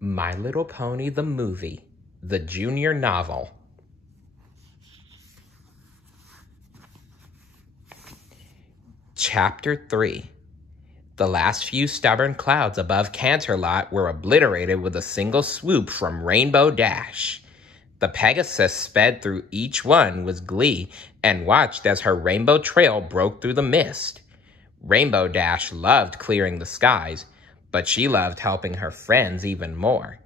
My Little Pony the Movie, the Junior Novel. Chapter 3. The last few stubborn clouds above Canterlot were obliterated with a single swoop from Rainbow Dash. The Pegasus sped through each one with glee and watched as her rainbow trail broke through the mist. Rainbow Dash loved clearing the skies, but she loved helping her friends even more.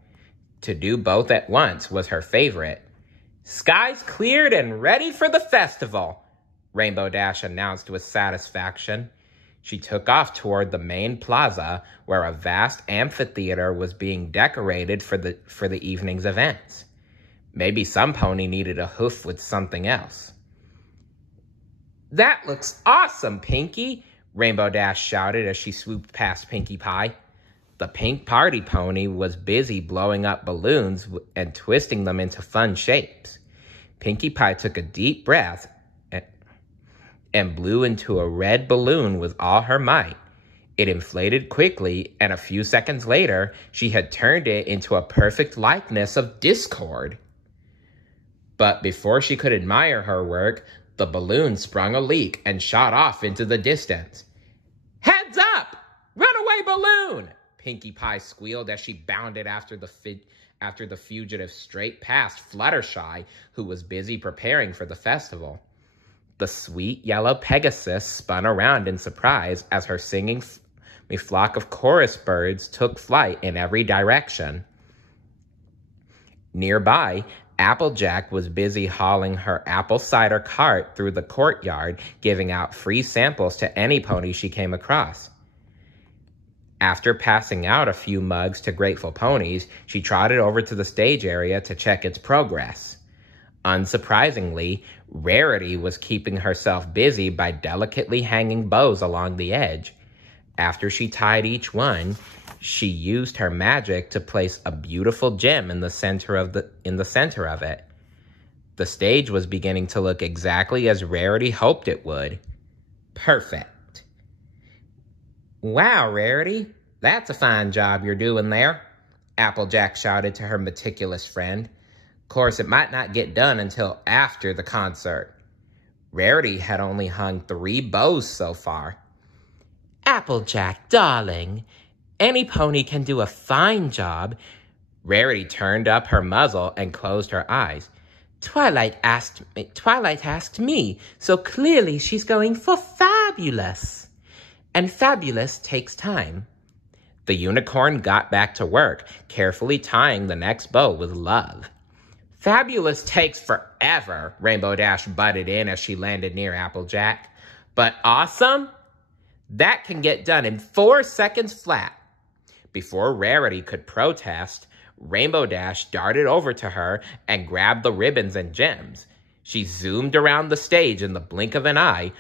To do both at once was her favorite. "Skies cleared and ready for the festival," Rainbow Dash announced with satisfaction. She took off toward the main plaza, where a vast amphitheater was being decorated for the evening's events. Maybe some pony needed a hoof with something else. "That looks awesome, Pinkie!" Rainbow Dash shouted as she swooped past Pinkie Pie. The pink party pony was busy blowing up balloons and twisting them into fun shapes. Pinkie Pie took a deep breath and blew into a red balloon with all her might. It inflated quickly, and a few seconds later, she had turned it into a perfect likeness of Discord. But before she could admire her work, the balloon sprung a leak and shot off into the distance. "Heads up! Runaway balloon!" Pinkie Pie squealed as she bounded after the fugitive straight past Fluttershy, who was busy preparing for the festival. The sweet yellow Pegasus spun around in surprise as her singing flock of chorus birds took flight in every direction. Nearby, Applejack was busy hauling her apple cider cart through the courtyard, giving out free samples to any pony she came across. After passing out a few mugs to grateful ponies, she trotted over to the stage area to check its progress. Unsurprisingly, Rarity was keeping herself busy by delicately hanging bows along the edge. After she tied each one, she used her magic to place a beautiful gem in the center of it. The stage was beginning to look exactly as Rarity hoped it would. Perfect. "Wow, Rarity, that's a fine job you're doing there," Applejack shouted to her meticulous friend. Course, it might not get done until after the concert. Rarity had only hung 3 bows so far. "Applejack, darling, any pony can do a fine job." Rarity turned up her muzzle and closed her eyes. Twilight asked me, so clearly she's going for fabulous. And fabulous takes time. The unicorn got back to work, carefully tying the next bow with love. "Fabulous takes forever," Rainbow Dash butted in as she landed near Applejack. "But awesome? That can get done in 4 seconds flat." Before Rarity could protest, Rainbow Dash darted over to her and grabbed the ribbons and gems. She zoomed around the stage in the blink of an eye.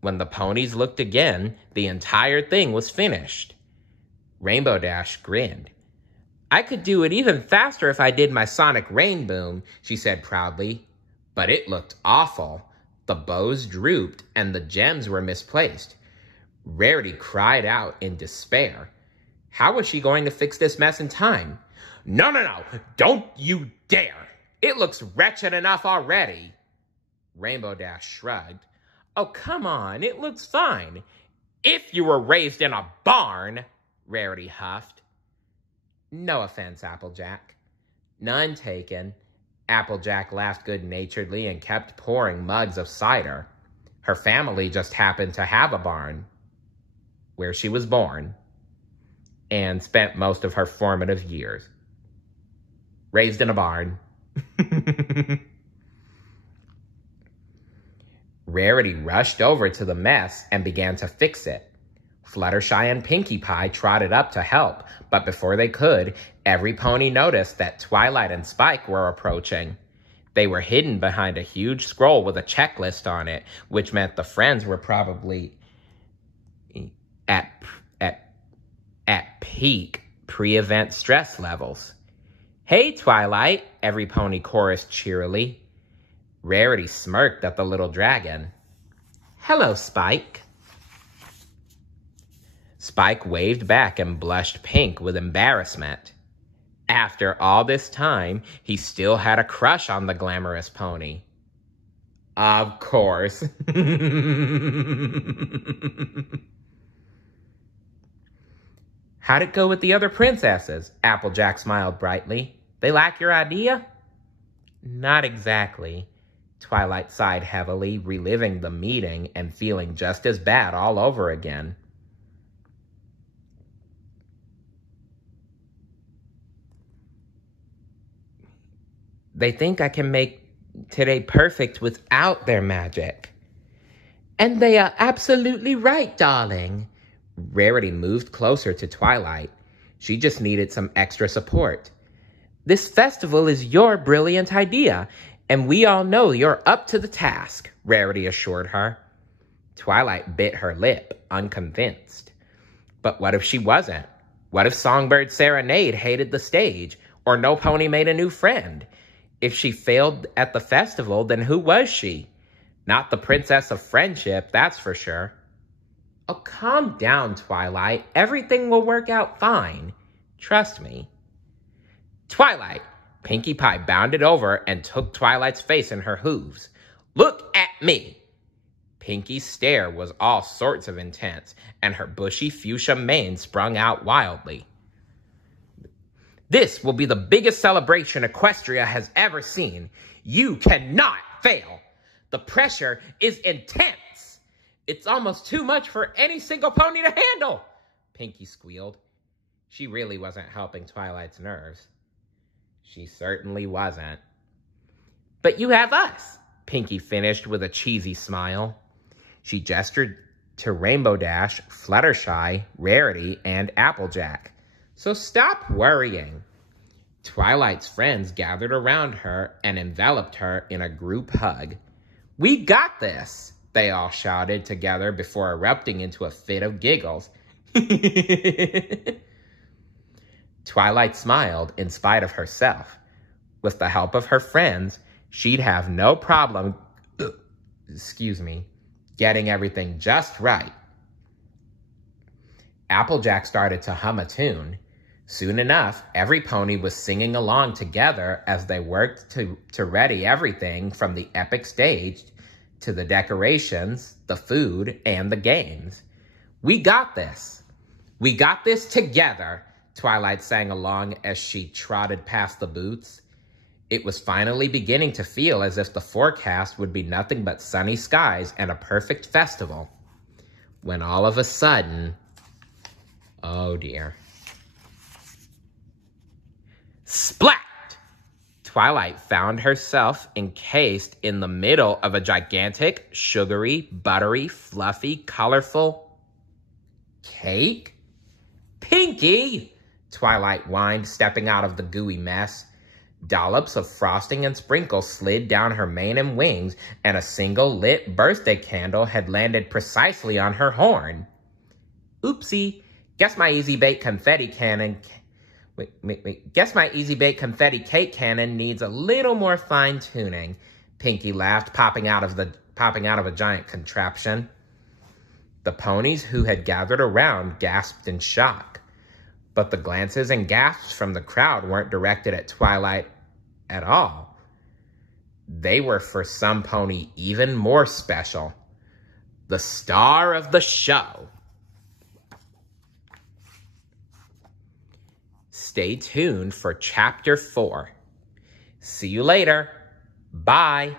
When the ponies looked again, the entire thing was finished. Rainbow Dash grinned. "I could do it even faster if I did my sonic rain boom," she said proudly. But it looked awful. The bows drooped and the gems were misplaced. Rarity cried out in despair. How was she going to fix this mess in time? No, don't you dare! It looks wretched enough already." Rainbow Dash shrugged. "Oh, come on, it looks fine." "If you were raised in a barn," Rarity huffed. "No offense, Applejack." "None taken." Applejack laughed good-naturedly and kept pouring mugs of cider. Her family just happened to have a barn where she was born and spent most of her formative years. Raised in a barn. Rarity rushed over to the mess and began to fix it. Fluttershy and Pinkie Pie trotted up to help, but before they could, every pony noticed that Twilight and Spike were approaching. They were hidden behind a huge scroll with a checklist on it, which meant the friends were probably at peak pre-event stress levels. "Hey, Twilight," every pony chorused cheerily. Rarity smirked at the little dragon. "Hello, Spike." Spike waved back and blushed pink with embarrassment. After all this time, he still had a crush on the glamorous pony. Of course. How'd it go with the other princesses? Applejack smiled brightly. They like your idea? Not exactly. Twilight sighed heavily, reliving the meeting and feeling just as bad all over again. They think I can make today perfect without their magic. And they are absolutely right, darling. Rarity moved closer to Twilight. She just needed some extra support. This festival is your brilliant idea, and we all know you're up to the task, Rarity assured her. Twilight bit her lip, unconvinced. But what if she wasn't? What if Songbird Serenade hated the stage, or No Pony made a new friend? If she failed at the festival, then who was she? Not the Princess of Friendship, that's for sure. Oh, calm down, Twilight. Everything will work out fine. Trust me. Twilight! Pinkie Pie bounded over and took Twilight's face in her hooves. Look at me! Pinkie's stare was all sorts of intense, and her bushy fuchsia mane sprung out wildly. This will be the biggest celebration Equestria has ever seen. You cannot fail. The pressure is intense. It's almost too much for any single pony to handle, Pinkie squealed. She really wasn't helping Twilight's nerves. She certainly wasn't. But you have us, Pinkie finished with a cheesy smile. She gestured to Rainbow Dash, Fluttershy, Rarity, and Applejack. So stop worrying. Twilight's friends gathered around her and enveloped her in a group hug. We got this, they all shouted together before erupting into a fit of giggles. Twilight smiled in spite of herself. With the help of her friends, she'd have no problem, getting everything just right. Applejack started to hum a tune. Soon enough, every pony was singing along together as they worked to ready everything from the epic stage to the decorations, the food, and the games. We got this. We got this together, Twilight sang along as she trotted past the booths. It was finally beginning to feel as if the forecast would be nothing but sunny skies and a perfect festival. When all of a sudden, oh dear. Splat! Twilight found herself encased in the middle of a gigantic, sugary, buttery, fluffy, colorful cake? Pinkie! Twilight whined, stepping out of the gooey mess. Dollops of frosting and sprinkles slid down her mane and wings, and a single lit birthday candle had landed precisely on her horn. Oopsie, guess my Easy Bake confetti cannon... Guess my Easy Bake confetti cake cannon needs a little more fine-tuning, Pinkie laughed, popping out of a giant contraption. The ponies who had gathered around gasped in shock, but the glances and gasps from the crowd weren't directed at Twilight at all. They were for some pony even more special. The star of the show. Stay tuned for Chapter 4. See you later. Bye.